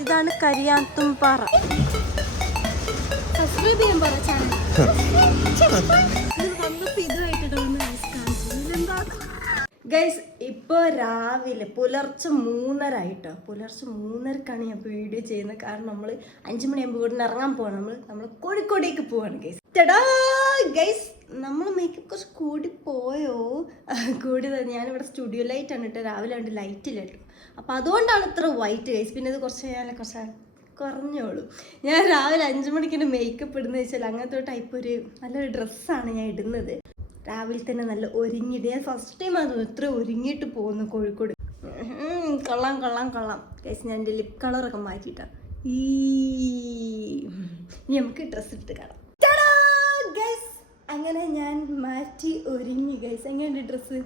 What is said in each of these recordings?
ഇതാണ് കരിയാത്തുംപാറ. ഗൈസ് ഇപ്പോൾ രാവിലെ പുലർച്ചെ 3:30 ആയിട്ടോ. പുലർച്ചെ 3:30ക്കാണ് ഞാൻ ഇപ്പോൾ വീഡിയോ ചെയ്യുന്നത്. കാരണം നമ്മൾ 5 മണിയാകുമ്പോൾ വീടിന് ഇറങ്ങാൻ പോവാണ്. നമ്മൾ കോഴിക്കോടേക്ക് പോവാണ് ഗൈസ്. ഗൈസ് നമ്മൾ മേക്കപ്പ് കുറച്ച് കൂടിപ്പോയോ? ഞാനിവിടെ സ്റ്റുഡിയോ ലൈറ്റാണ് കേട്ടോ. രാവിലെ ഉണ്ട് ലൈറ്റില്ല കേട്ടോ. അപ്പോൾ അതുകൊണ്ടാണ് ഇത്ര വൈറ്റ് ഗൈസ്. പിന്നെ ഇത് കുറച്ച് കുറഞ്ഞോളൂ. ഞാൻ രാവിലെ 5 മണിക്ക് മേക്കപ്പ് ഇടുന്നത് വെച്ചാൽ അങ്ങനത്തെ ടൈപ്പ് നല്ലൊരു ഡ്രസ്സാണ് ഞാൻ ഇടുന്നത്. രാവിലെ തന്നെ നല്ല ഒരുങ്ങിയിട്ട് ഞാൻ ഫസ്റ്റ് ടൈം അത് ഇത്ര ഒരുങ്ങിയിട്ട് പോകുന്നു കോഴിക്കോട്. കൊള്ളാം ഗൈസ്. ഞാൻ എൻ്റെ ലിപ് കളറൊക്കെ മാറ്റിയിട്ടാണ്. ഇനി നമുക്ക് ഡ്രസ്സ് ഇട്ട് കാണാം ഗൈസ്. അങ്ങനെ ഞാൻ മാറ്റി ഒരുങ്ങി ഗൈസ്. എങ്ങനെയുണ്ട് ഡ്രസ്സ്?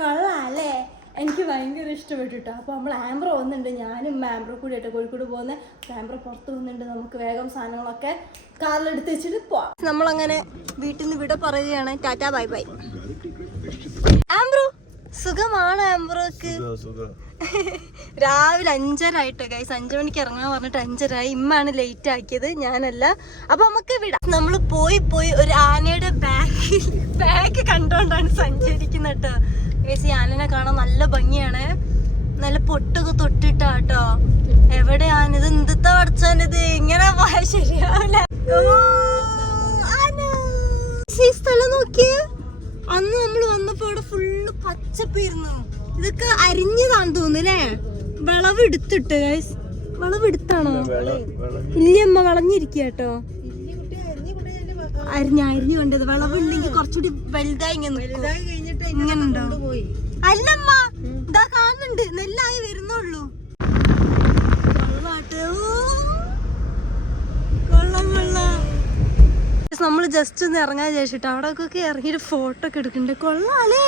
കൊള്ളാല്ലേ? എനിക്ക് ഭയങ്കര ഇഷ്ടപ്പെട്ടു കേട്ടോ. അപ്പോൾ നമ്മൾ ആംബ്രോ വന്നിട്ടുണ്ട്. ഞാനും ആംബ്രോ കൂടി ആയിട്ട് കോഴിക്കോട് പോകുന്നത്. ആംബ്രോ പുറത്ത് വന്നിട്ടുണ്ട്. നമുക്ക് വേഗം സാധനങ്ങളൊക്കെ കാറിലെടുത്ത് വെച്ചിട്ട് പോവാം. നമ്മളങ്ങനെ വീട്ടിൽ നിന്ന് വിട പറയുകയാണ്. Tata bye bye. ആംബ്രോ സുഖമാണ് ആംബ്രോക്ക്? രാവിലെ 5:30 ആയിട്ടോ ഗൈസ്. 5 മണിക്ക് ഇറങ്ങാൻ പറഞ്ഞിട്ട് 5:30 ആയി. ഇമ്മാണ് ലേറ്റ് ആക്കിയത്, ഞാനല്ല. അപ്പൊ നമുക്ക് വിടാം. നമ്മൾ പോയി ഒരു ആനയുടെ ബാഗ് കണ്ടോണ്ടാണ് സഞ്ചരിക്കുന്നത് കേട്ടോ ഗൈസ്. ഈ ആനനെ കാണാൻ നല്ല ഭംഗിയാണ്. നല്ല പൊട്ടൊക്കെ തൊട്ടിട്ടാട്ടോ. എവിടെയാണിത്? എന്തിത്താ പഠിച്ചാനിത്? ഇങ്ങനെ പോയാൽ ശരിയാവില്ല. ഈ സ്ഥലം നോക്കിയേ. അന്ന് നമ്മൾ വന്നപ്പോ ഇവിടെ ഫുള്ള് പച്ചപ്പായിരുന്നു. ഇതൊക്കെ അരിഞ്ഞതാന്ന് തോന്നുന്നല്ലേ? വിളവെടുത്തിട്ട് ഗൈസ്. വിളവെടുത്താണോ? ഇല്ലമ്മ വളഞ്ഞിരിക്കുക കേട്ടോ. അരിഞ്ഞു കൊണ്ടത്. വിളവുണ്ടെങ്കിൽ കുറച്ചുകൂടി വലുതായി ഇങ്ങനെ ഉണ്ടോ? അല്ലമ്മ ഇതാ കാണുന്നുണ്ട്. നെല്ലായി വരുന്നുള്ളൂ. നമ്മൾ ജസ്റ്റ് ഒന്ന് ഇറങ്ങാൻ വിചാരിച്ചിട്ട് അവിടെ ഒക്കെ ഇറങ്ങിയിട്ട് ഫോട്ടോ ഒക്കെ എടുക്കണ്ടേ. കൊള്ളാല്ലേ?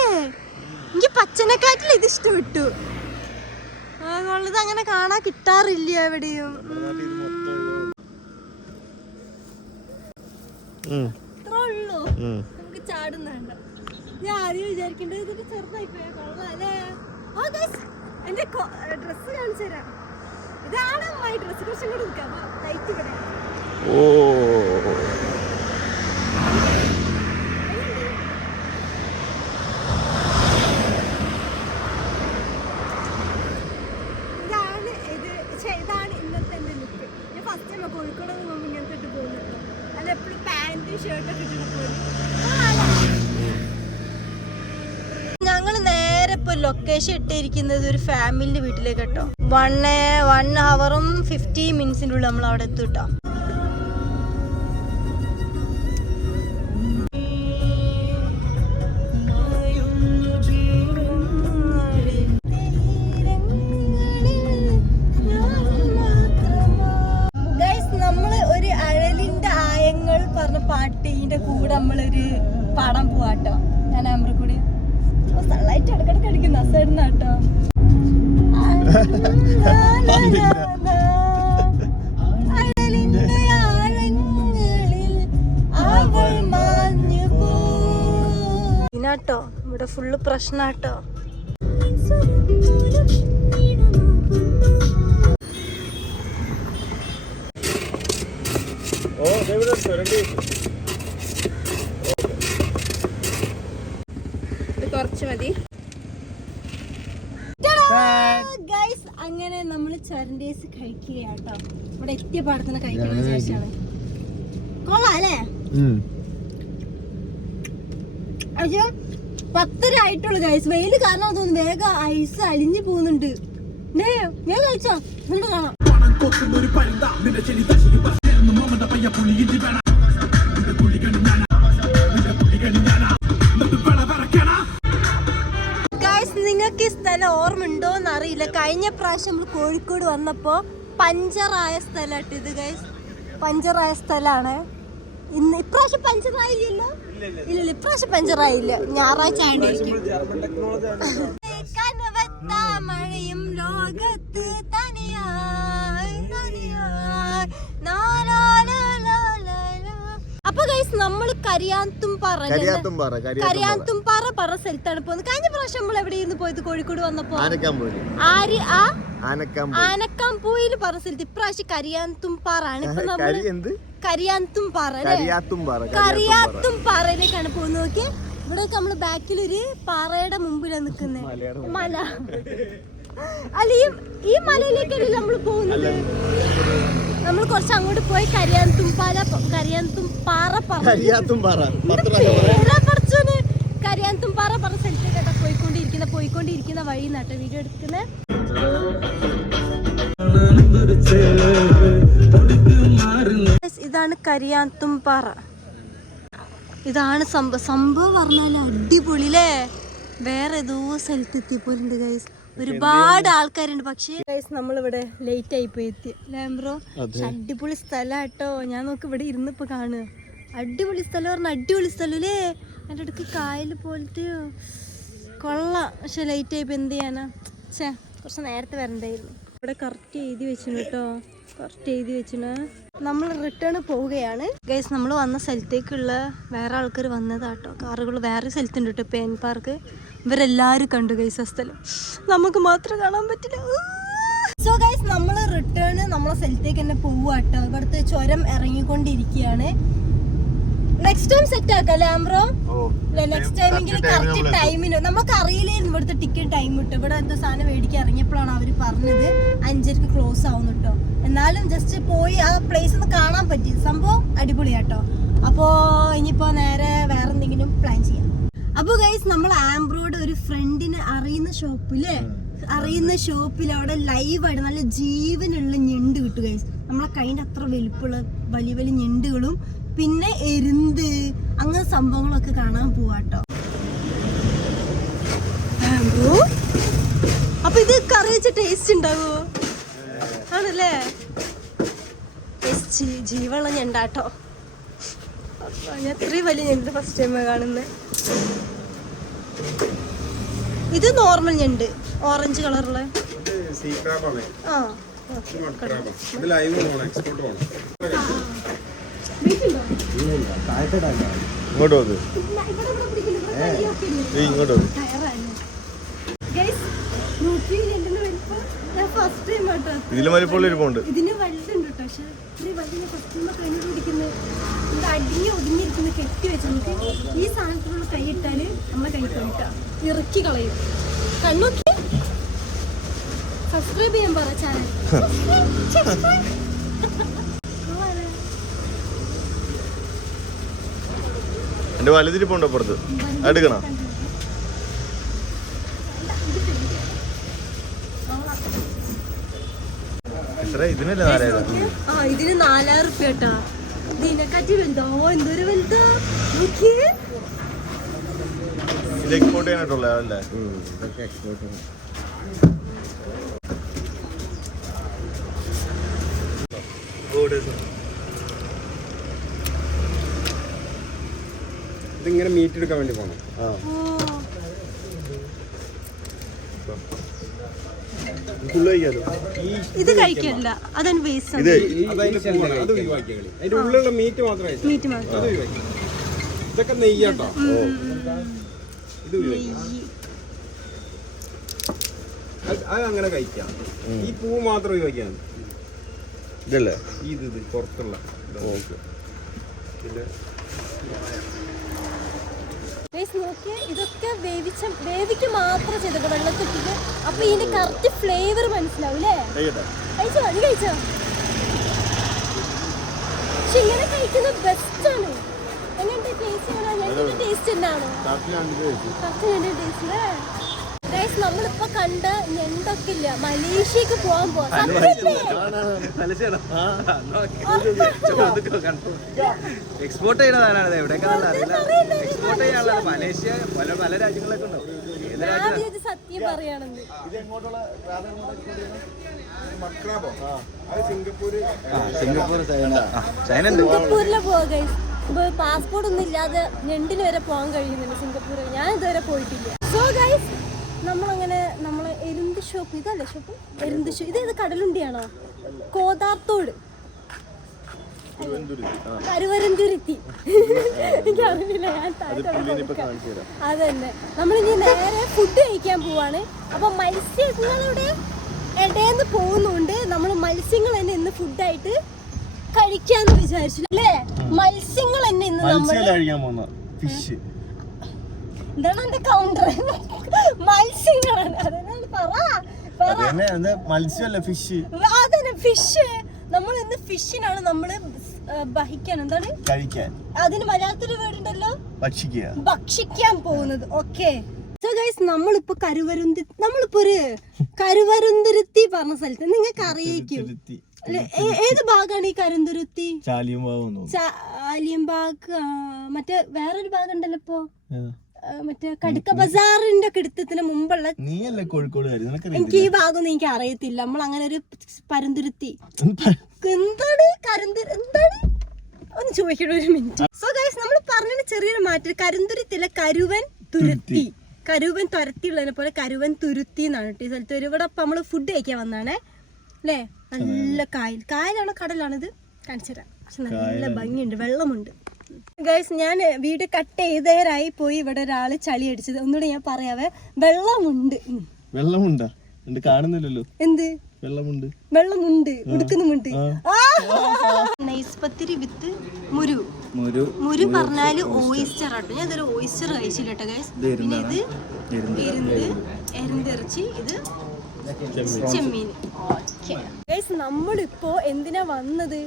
എനിക്ക് പച്ചനെക്കാട്ടിൽ ഇത് ഇഷ്ടപ്പെട്ടു. കൊള്ളത് അങ്ങനെ കാണാൻ കിട്ടാറില്ല എവിടെയും. ഇത്ര ഉള്ളൂ. നമുക്ക് ചാടുന്നുണ്ട്. ഞാൻ ആദ്യം വിചാരിക്കേണ്ടത് ഇതിന്റെ ചെറുതായി പോയാ. കൊള്ളാല്ലേ? എന്റെ ഡ്രസ്സ് കാണിച്ചു തരാം. ഇതാണ് അമ്മായി ഡ്രസ്സ്. കുറച്ചും കൂടി നിൽക്കാം. ലൈറ്റ് ഇവിടെ. ഇതാണ് ഇന്നത്തെ എന്റെ ലുക്ക്. ഞാൻ ഫസ്റ്റ് ടൈം കോഴിക്കോട് പോകുമ്പോൾ ഇങ്ങനത്തെ ഇട്ട് പോകുന്നുണ്ടോ. അല്ല എപ്പോഴും പാന്റും ഷർട്ടൊക്കെ ഇട്ടിട്ട് പോകും. ഞങ്ങൾ നേരെ ഇപ്പൊ ലൊക്കേഷൻ ഇട്ടിരിക്കുന്നത് ഒരു ഫാമിലിന്റെ വീട്ടിലേക്ക് കേട്ടോ. 1 ഹവറും 50 മിനിറ്റ്സിന്റെ ഉള്ളിൽ നമ്മൾ അവിടെ എത്തും കേട്ടോ. പാട്ടിന്റെ കൂടെ നമ്മളൊരു പാടാൻ പോവാട്ടോ. ഞാൻ ആമ്പ്ര കൂടി സൺലൈറ്റ് ഇടക്കിടക്ക് അടിക്കുന്ന അസൈഡ്നാട്ടോ. ഇതിനാട്ടോ ഇവിടെ ഫുള്ള് പ്രശ്നാട്ടോ. കുറച്ച് മതി ഗൈസ്. അങ്ങനെ നമ്മൾ ചരണ്ടേസ് കഴിക്കുകയാട്ടോ. ഇവിടെ എത്തിയ പാടത്തിന് കഴിക്കണം വിചാരിച്ചാണ്. കൊള്ളാല്ലേ? പക്ഷെ 10:30 ആയിട്ടുള്ളൂ ഗൈസ്. വെയില് കാരണം തോന്നുന്നു വേഗം ഐസ് അലിഞ്ഞു പോകുന്നുണ്ട്. ഞാൻ കഴിച്ചോ? എന്നിട്ട് കാണാം. നിങ്ങൾക്ക് ഈ സ്ഥലം ഓർമ്മയുണ്ടോന്ന് അറിയില്ല. കഴിഞ്ഞ പ്രാവശ്യം നമ്മൾ കോഴിക്കോട് വന്നപ്പോ പഞ്ചറായ സ്ഥലമായിട്ട് ഇത് ഗൈസ്. പഞ്ചറായ സ്ഥലമാണ്. ഇപ്രാവശ്യം പഞ്ചറായില്ലല്ലോ. ഇല്ല ഇപ്രാവശ്യം പഞ്ചറായില്ല. ഞായറാഴ്ച ആയിരിക്കും. മഴയും ലോകത്ത് തനിയായി. അപ്പൊ ഗൈസ് നമ്മള് കരിയാത്തുംപാറ പറഞ്ഞ സ്ഥലത്താണ് പോകുന്നത്. കഴിഞ്ഞ പ്രാവശ്യം നമ്മൾ എവിടെയായിരുന്നു പോയത്? കോഴിക്കോട് വന്നപ്പോ ആനക്കാംപൂയിൽ പറഞ്ഞ സ്ഥലത്ത്. ഇപ്രാവശ്യം കരിയാത്തുംപാറ ആണ്. ഇപ്പൊ നമ്മള് കരിയാത്തുംപാറയിലേക്കാണ് പോകുന്നത്. നോക്കി ഇവിടെയൊക്കെ നമ്മള് ബാക്കിലൊരു പാറയുടെ മുമ്പിലാണ് നിക്കുന്നത്. മല അല്ല, ഈ മലയിലേക്കല്ലേ നമ്മൾ പോകുന്നത്? നമ്മൾ കുറച്ച് അങ്ങോട്ട് പോയി കരിയാത്തുംപാറ പറഞ്ഞ സ്ഥലത്തേക്കാട്ടോ പോയിക്കൊണ്ടിരിക്കുന്ന വഴി നട്ടോ വീഡിയോ എടുക്കുന്നത്. ഇതാണ് കരിയാത്തുംപാറ. ഇതാണ് സംഭവം പറഞ്ഞാൽ അടിപൊളി അല്ലേ? വേറെ ഏതോ സ്ഥലത്ത് എത്തിയപ്പോലുണ്ട് ഗൈസ്. ഒരുപാട് ആൾക്കാരുണ്ട്. പക്ഷേ ഗൈസ് നമ്മളിവിടെ ലേറ്റ് ആയി പോയി എത്തി ബ്രോ. അടിപൊളി സ്ഥലം കേട്ടോ. ഞാൻ നോക്കി ഇവിടെ ഇരുന്നിപ്പോ കാണുക. അടിപൊളി സ്ഥലം പറഞ്ഞാൽ അടിപൊളി സ്ഥലം അല്ലേ? അതിൻ്റെ അടുക്ക് കായൽ പോലത്തെ കൊള്ളാം. പക്ഷെ ലേറ്റ് ആയിപ്പോ എന്ത് ചെയ്യാനാ? കുറച്ച് നേരത്തെ വരണ്ടായിരുന്നു. ഇവിടെ കറക്റ്റ് എഴുതി വെച്ചിന് കേട്ടോ. കറക്റ്റ് എഴുതി വെച്ചിന്. നമ്മൾ റിട്ടേൺ പോവുകയാണ് ഗൈസ്. നമ്മൾ വന്ന സ്ഥലത്തേക്കുള്ള വേറെ ആൾക്കാർ വന്നതാട്ടോ. കാറുകൾ വേറെ സ്ഥലത്തുണ്ട് കേട്ടോ. പേൻ പാർക്ക്. ഇവരെല്ലാവരും കണ്ടു ഗൈസ് ആ സ്ഥലം. നമുക്ക് മാത്രം കാണാൻ പറ്റില്ല. സോ ഗൈസ് നമ്മൾ റിട്ടേൺ നമ്മളെ സ്ഥലത്തേക്ക് തന്നെ പോവാട്ടോ. ഇവിടുത്തെ ചുരം ഇറങ്ങിക്കൊണ്ടിരിക്കുകയാണ്. നെക്സ്റ്റ് ടൈം സെറ്റ് ആക്കാം ആംബ്രോ. നെക്സ്റ്റ് ടൈമെങ്കിലും കറക്റ്റ് ടൈമിന്. നമുക്ക് അറിയില്ലായിരുന്നു ഇവിടുത്തെ ടിക്കറ്റ് ടൈം കിട്ടും. ഇവിടെ എന്തോ സാധനം മേടിക്കാൻ ഇറങ്ങിയപ്പോഴാണ് അവർ പറഞ്ഞത് 5:00 ക്ലോസ് ആവുന്നു കേട്ടോ. എന്നാലും ജസ്റ്റ് പോയി ആ പ്ലേസ് ഒന്ന് കാണാൻ പറ്റി. സംഭവം അടിപൊളിയാട്ടോ. അപ്പോൾ ഇനിയിപ്പോൾ നേരെ വേറെ എന്തെങ്കിലും പ്ലാൻ ചെയ്യാം. അപ്പോൾ ഗൈസ് നമ്മൾ ആംബ്രോയുടെ ഒരു ഫ്രണ്ടിനെ അറിയുന്ന ഷോപ്പിൽ അവിടെ ലൈവായിട്ട് നല്ല ജീവനുള്ള ഞണ്ട് കിട്ടും ഗൈസ്. നമ്മളെ കൈൻ്റെ അത്ര വലിപ്പമുള്ള വലിയ വലിയ ഞണ്ടുകളും പിന്നെ എരുന്ത് അങ്ങനെ സംഭവങ്ങളൊക്കെ കാണാൻ പോവാട്ടോ. അപ്പൊ ഇത് കറി വെച്ച ടേസ്റ്റ് ഉണ്ടാവോ? ആണല്ലേ? ജീവനുള്ള ഞണ്ടാട്ടോ. ഞാൻ ഇത്രയും വലിയ ഞണ്ട് ഫസ്റ്റ് ടൈം കാണുന്നത്. ഇത് നോർമൽ ഞണ്ട്, ഓറഞ്ച് കളറുള്ള. ഇതിന് വലിപ്പമുള്ള ഇരിപ്പുണ്ട്. ഇതിന് വലുതുണ്ട് കേട്ടോ. പക്ഷെ ഇത്രയും വലുത് ഫസ്റ്റ് ടൈം കഴിഞ്ഞു പിടിക്കുന്നത്. ഇത് അടിഞ്ഞ് ഒതുങ്ങിയിരിക്കുന്ന കെട്ടി വെച്ച് നമുക്ക് ഈ സാധനത്തിനുള്ള കൈ ഇട്ടാല് നമ്മളെ കൈ പോയിട്ടാ ഇറക്കി കളയും. കണ്ണൊക്കെ സബ്സ്ക്രൈബ് ചെയ്യാൻ പറ ചാനൽ. എന്റെ വലുതിരിപ്പുണ്ടോ പുറത്ത്? എടുക്കണം. ഇതിനല്ലേ 4000? ഇതിന് 4000 റുപ്യ കേട്ടാ. ഇതിനെക്കാട്ടി വലുതോ? എന്തൊരു വലുതാ നോക്കിയേ. ഇത് എക്സ്പോർട്ട് ചെയ്യാനായിട്ടുള്ളതല്ലേ? ഇതിങ്ങനെ മീറ്റ് എടുക്കാൻ വേണ്ടി പോകണം. ഇത് കഴിക്കില്ല. അതാണ് വേസ്റ്റ്. അതിന്റെ ഉള്ളിലുള്ള മീറ്റ് മാത്രമേ. ഇതൊക്കെ നെയ്യാട്ടോ. ഇത് അത് അങ്ങനെ കഴിക്കാം. ഈ പൂ മാത്രം ഒഴിവാക്കിയാൽ ഇതല്ലേ ഇത് പുറത്തുള്ള. ഇതൊക്കെ വേവിക്ക് മാത്രം ചെയ്തോ വെള്ളത്തിട്ടിട്ട്. അപ്പൊ ഇതിന്റെ കറക്റ്റ് ഫ്ലേവർ മനസ്സിലാവും അല്ലേ? കഴിച്ചോ? നീ കഴിച്ചോ? പക്ഷെ ഇങ്ങനെ കഴിക്കുന്നത് ബെസ്റ്റ് ആണ്. എങ്ങനത്തെ ടേസ്റ്റ് ടേസ്റ്റ് തന്നെയാണോ? ടേസ്റ്റ് നമ്മളിപ്പോ കണ്ട ഞണ്ടൊക്കെ ഇല്ല. മലേഷ്യക്ക് പോകാൻ പോവാം. എക്സ്പോർട്ട് ചെയ്യുന്നതാണ്. എവിടെയൊക്കെ എക്സ്പോർട്ട് ചെയ്യാനുള്ള മലേഷ്യ പല രാജ്യങ്ങളൊക്കെ ഉണ്ടാവും. സത്യം പറയാണെന്ന് സിംഗപ്പൂരിലെ പോകാം. പാസ്പോർട്ട് ഒന്നും ഇല്ലാതെ ഞണ്ടിന് വരെ പോകാൻ കഴിയുന്നുണ്ട് സിംഗപ്പൂരിൽ. ഞാൻ ഇതുവരെ പോയിട്ടില്ല. സോ ഗൈസ് നമ്മളങ്ങനെ നമ്മളെ എരുന്ത് ഷോപ്പ്. ഇതല്ലേ ഷോപ്പ്? എരുന്ത് ഷോപ്പ്. ഇത് കടലുണ്ടിയാണോ? കോതാർത്തോട് കരുവരന്തുരുത്തി. എനിക്കറിയില്ല, ഞാൻ അതന്നെ. നമ്മളിനി നേരെ ഫുഡ് കഴിക്കാൻ പോവാണ്. അപ്പൊ മത്സ്യങ്ങളുടെ ഇടയെന്ന് പോകുന്നുണ്ട്. നമ്മൾ മത്സ്യങ്ങൾ തന്നെ ഇന്ന് ഫുഡായിട്ട് കഴിക്കാന്ന് വിചാരിച്ചു അല്ലേ? മത്സ്യങ്ങൾ തന്നെ ഇന്ന് നമ്മൾ എന്താണ് എന്റെ കൗണ്ടർ? മത്സ്യങ്ങളാണ്. അതന്നെ മത്സ്യമല്ല ഫിഷ്. അതന്നെ ഫിഷ്. നമ്മൾ ഇന്ന് ഫിഷിനാണ് നമ്മള് വഹിക്കാൻ, എന്താണ് കഴിക്കാൻ, അതിന് മലയാളത്തിൽ വേർഡ് ഉണ്ടല്ലോ, ഭക്ഷിക്കാൻ പോകുന്നത്. ഓക്കെ സോ ഗൈസ്, നമ്മളിപ്പോ ഒരു കരുവരുന്തുരുത്തി പറഞ്ഞ സ്ഥലത്ത് നിങ്ങൾക്ക് അറിയിക്കും. ഏത് ഭാഗമാണ് ഈ കരുന്തുരുത്തി? ചാലിയംബാഗ്. മറ്റേ വേറൊരു ഭാഗം ഉണ്ടല്ലോ ഇപ്പൊ, മറ്റേ കടുക്ക ബസാറിന്റെ ഒക്കെ എടുത്തതിന് മുമ്പുള്ള. എനിക്ക് ഈ ഭാഗം എനിക്ക് അറിയത്തില്ല. നമ്മൾ അങ്ങനെ ഒരു പരുന്തുരുത്തി എന്താണ് എന്താണ് ഒന്ന് ചോദിക്കണ ഒരു മിനിറ്റ്. സോ ഗൈസ്, നമ്മൾ പറഞ്ഞ ചെറിയൊരു മാറ്റം. കരുന്തുരുത്തില്ല, കരുവൻ തുരുത്തി. കരുവൻ തുരത്തിയുള്ളതിനെ പോലെ കരുവൻ തുരുത്തി എന്നാണ് കേട്ടോ ഈ സ്ഥലത്ത്. ഇവിടെ അപ്പൊ നമ്മള് ഫുഡ് കഴിക്കാൻ വന്നാണേ അല്ലേ? നല്ല കായലാണോ കടലാണിത് കാണിച്ചു തരാം. പക്ഷെ നല്ല ഭംഗിയുണ്ട്, വെള്ളമുണ്ട്. ഗൈസ്, ഞാൻ വീട് കട്ട് ചെയ്തേരായി പോയി. ഇവിടെ ഒരാള് ചളി അടിച്ചത്. ഒന്നുകൂടെ ഞാൻ പറയാവേ, വെള്ളമുണ്ട്. കാണുന്നില്ലല്ലോ. എന്ത് വെള്ളമുണ്ട്? ഉടുക്കുന്നുമുണ്ട്. നൈസ്പത്തിരി വിത്ത് മുരു പറഞ്ഞാല് ഓയിസ്റ്റർ ആട്ടോ. ഞാൻ ഇതൊരു ഓയിസ്റ്റർ കഴിച്ചില്ല കേട്ടോ ഗൈസ്. പിന്നെ ഇത് എരിന്തിറച്ചി, ഇത് ചെമ്മീൻ. ഓക്കെ ഗൈസ്, നമ്മളിപ്പോ എന്തിനാ വന്നത്?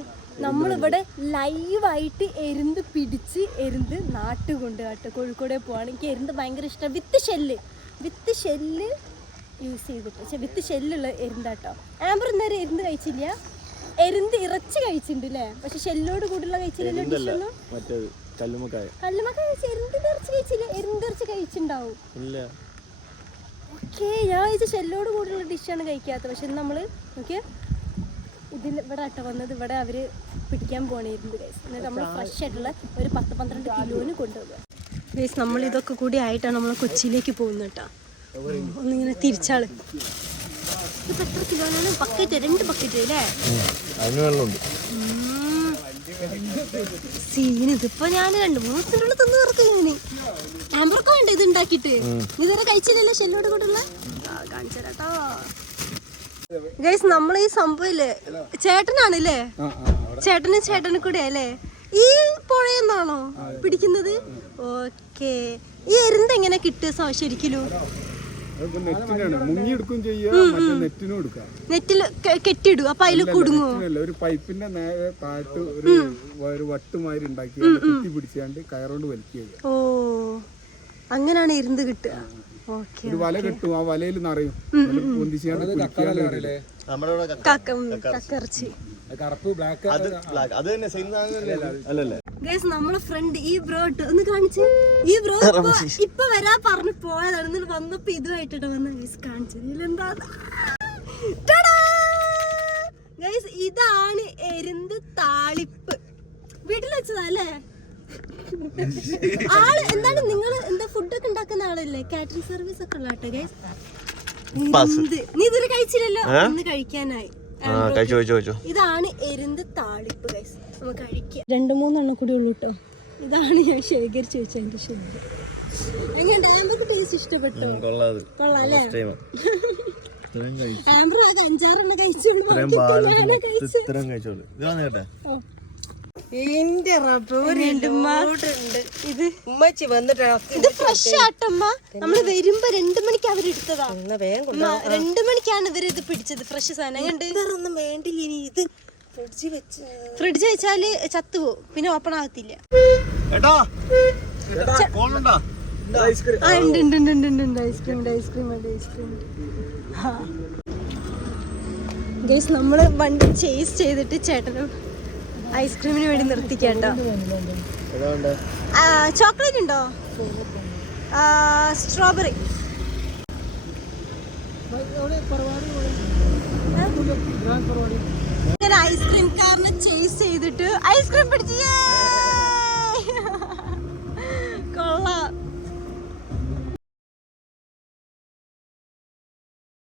നമ്മളിവിടെ ലൈവായിട്ട് എരുന്ത് പിടിച്ച് എരുന്ത് നാട്ടുകൊണ്ട് കേട്ടോ കോഴിക്കോടെ പോവാണ്. എനിക്ക് എരുന്ത് ഭയങ്കര ഇഷ്ടം. വിത്ത് ഷെല്ല് യൂസ് ചെയ്തിട്ട്, പക്ഷെ വിത്ത് ഷെല്ലുള്ള എരുന്താട്ടോ. ആംബർ നേരെ എരുന്ത് കഴിച്ചില്ല, എരുന്ത് ഇറച്ചി കഴിച്ചിട്ടുണ്ട് അല്ലേ? പക്ഷെ ഷെല്ലോട് കൂടുതലുള്ള കഴിച്ചില്ലല്ലോ. ഡിഷൊന്നും കല്ലുമക്കായ കഴിച്ച എരുന്തിന്റെ ഇറച്ചി കഴിച്ചില്ല. എരുന്തിറച്ചി കഴിച്ചിട്ടുണ്ടാവും. ഓക്കെ, ഞാൻ ഇത് ഷെല്ലോട് കൂടുതലുള്ള ഡിഷാണ് കഴിക്കാത്തത്. പക്ഷെ നമ്മള് നോക്കിയ ഇതിൽ ഇവിടെ ആട്ടോ വന്നത്. ഇവിടെ അവര് പിടിക്കാൻ പോണേരുന്നു ഗൈസ്. എന്നിട്ട് നമ്മൾ ഫ്രഷ് ആയിട്ടുള്ള ഒരു 10-12 കിലോന് കൊണ്ടുപോകുക ഗൈസ്. നമ്മൾ ഇതൊക്കെ കൂടി ആയിട്ടാണ് നമ്മൾ കൊച്ചിയിലേക്ക് പോകുന്നത് കേട്ടോ. ഒന്നിങ്ങനെ തിരിച്ചാള്. ഇതിപ്പോ എത്ര കിലോനാണ്? ബക്കറ്റ്, 2 ബക്കറ്റ് അല്ലേ? സീൻ. ഇതിപ്പോ ഞാൻ 2-3 ദിവസത്തിനുള്ളിൽ തിന്നു തീർക്കും. ആംബർക്ക് വേണ്ട ഇത് ഉണ്ടാക്കിട്ട്. ഇതുവരെ കഴിച്ചില്ലല്ലോ ഷെല്ലോട് കൂടെയുള്ള. കാണിച്ചു തരാട്ടോ ഗൈസ്. നമ്മൾ ഈ സംഭവല്ലേ, ചേട്ടനാണല്ലേ? ചേട്ടന് കൂടെ അല്ലേ ഈ പുഴയെന്നാണോ പിടിക്കുന്നത്? ഓക്കെ. ഈ എരുന്ത് എങ്ങനെ കിട്ടുക ശരിക്കും? നെറ്റിൽ കെട്ടിയിടും. അപ്പൊ അതില് കുടുങ്ങോ? ഒരു പൈപ്പിന്റെ നേരെ താഴത്ത് ഒരു വട്ടുമാതിരി ഉണ്ടാക്കി കുത്തി പിടിച്ചാണ്ട് കയറോണ്ട് വലിക്കുക. ഓ, അങ്ങനാണ് എരുന്ത് കിട്ടുക. ഒരു വല കിട്ടും, ആ വലയിൽ നിറയും. കക്കറച്ചി. നമ്മളെ ഫ്രണ്ട് ഈ ബ്രോ ഒന്ന് കാണിച്ച്. ഈ ബ്രോ ഇപ്പൊ വരാ പറഞ്ഞു പോയതാണ്. എന്നിട്ട് വന്നപ്പോ ഇതുമായിട്ടോ വന്ന ഗൈസ് കാണിച്ചത്. ഇതിലെന്താ ഗൈസ്? ഇതാണ് എരുന്ത് താളിപ്പ്. വീട്ടിൽ വെച്ചതാ അല്ലേ? ആള് എന്താണ്? നിങ്ങൾ എന്താ ഫുഡൊക്കെ ഉണ്ടാക്കുന്ന ആളല്ലേ? കാറ്ററിംഗ് സർവീസ് ഒക്കെ ഉള്ള ആട്ടെ ഗൈസ്. നീ ഇതുവരെ കഴിച്ചില്ലല്ലോ, ഒന്ന് കഴിക്കാനായി. ഇതാണ് എരുന്ത് താളിപ്പ് ഗൈസ്. നമുക്ക് കഴിക്കാം. 2-3 കൂടി ഉള്ളു കേട്ടോ. ഇതാണ് ഞാൻ ശേഖരിച്ച് വെച്ച എന്റെ ഷെഡ്. എങ്ങനെ ആംബർക്ക് ടേസ്റ്റ് ഇഷ്ടപ്പെട്ടു? കൊള്ളാം അല്ലേ? ആംബർ ആകെ 5-6 കഴിച്ചോളൂ. ഇത് ഫ്രഷ് ആട്ടമ്മ. നമ്മള് വരുമ്പോ 2 മണിക്ക് അവരെടുത്തതാ. 2 മണിക്കാണ് ഇവര് ഇത് പിടിച്ചത്. ഫ്രഷ് സാധനം കണ്ട് വേണ്ടില്ല. ഇനി ഇത് ഫ്രിഡ്ജ് വെച്ചാല് ചത്തുപോകും, പിന്നെ ഓപ്പൺ ആകത്തില്ല. ഗൈസ്, നമ്മള് വണ്ടി ചേസ് ചെയ്തിട്ട് ചേട്ടനും ഐസ്ക്രീമിന് വേണ്ടി നിർത്തിക്കാട്ടോ. ചോക്ലേറ്റ് ഉണ്ടോ? സ്ട്രോബെറി. ഐസ്ക്രീം കാരനെ ചേസ് ചെയ്തിട്ട് ഐസ്ക്രീം പിടിച്ചു.